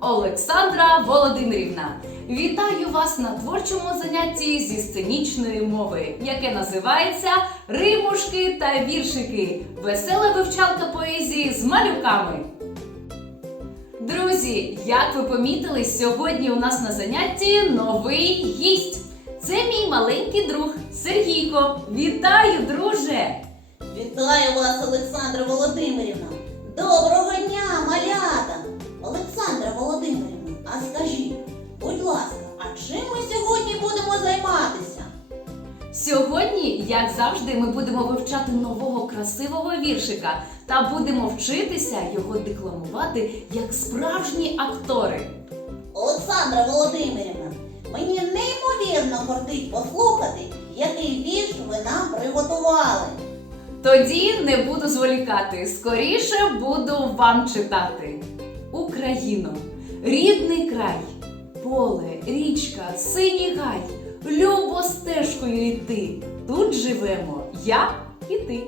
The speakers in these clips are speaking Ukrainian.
Олександра Володимирівна. Вітаю вас на творчому занятті зі сценічної мови, яке називається Римушки та віршики. Весела вивчалка поезії з малюками. Друзі, як ви помітили, сьогодні у нас на занятті новий гість. Це мій маленький друг Сергійко. Вітаю, друже! Вітаю вас, Олександра Володимирівна. Доброго дня, малята! Олександра Володимирівна, а скажіть, будь ласка, а чим ми сьогодні будемо займатися? Сьогодні, як завжди, ми будемо вивчати нового красивого віршика та будемо вчитися його декламувати як справжні актори. Олександра Володимирівна, мені неймовірно кортить послухати, який вірш ви нам приготували. Тоді не буду зволікати, скоріше буду вам читати. Україно, рідний край, поле, річка, синій гай, любо стежкою йти. Тут живемо я і ти.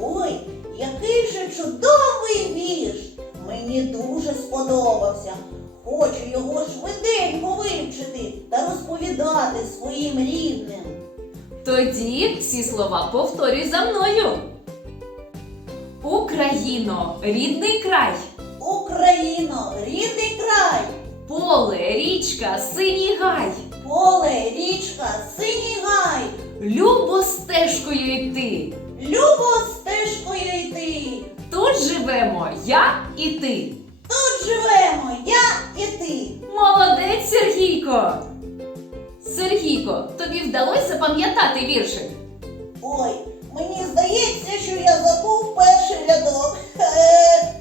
Ой, який же чудовий вірш! Мені дуже сподобався. Хочу його швиденько вивчити та розповідати своїм рідним. Тоді всі слова повторюй за мною. Україно, рідний край, Україно, рідний край, поле, річка, синій гай, поле, річка, синій гай, любо стежкою йти. любо стежкою йти. Тут живемо я і ти. Тут живемо я і ти. Молодець, Сергійко! Сергійко, тобі вдалося запам'ятати віршик? Ой, мені здається, що я забув перший рядок. Е,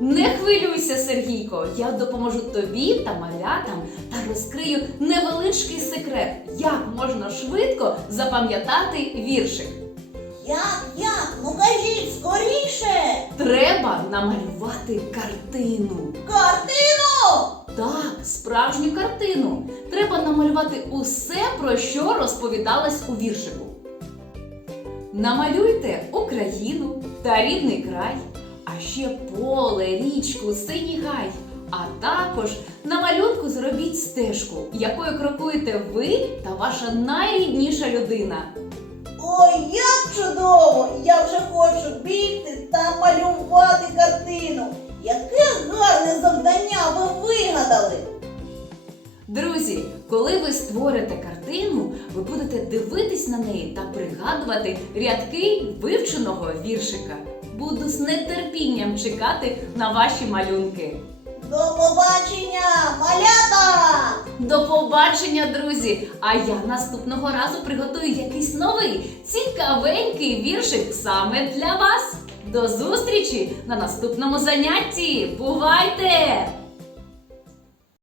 Не хвилюйся, Сергійко, я допоможу тобі та малятам та розкрию невеличкий секрет, як можна швидко запам'ятати віршик. Як, як? Ну кажіть скоріше. Треба намалювати картину. Картину! Так, справжню картину. Треба намалювати усе, про що розповідалось у віршику. Намалюйте Україну та рідний край, а ще поле, річку, синій гай. А також на малюнку зробіть стежку, якою крокуєте ви та ваша найрідніша людина. Ой, як чудово! Я вже хочу бігти та малювати картину. Яке гарне завдання ви вигадали! Друзі, коли ви створите картину, ви будете дивитись на неї та пригадувати рядки вивченого віршика. Буду з нетерпінням чекати на ваші малюнки. До побачення, малята! До побачення, друзі! А я наступного разу приготую якийсь новий цікавенький віршик саме для вас. До зустрічі на наступному занятті! Бувайте!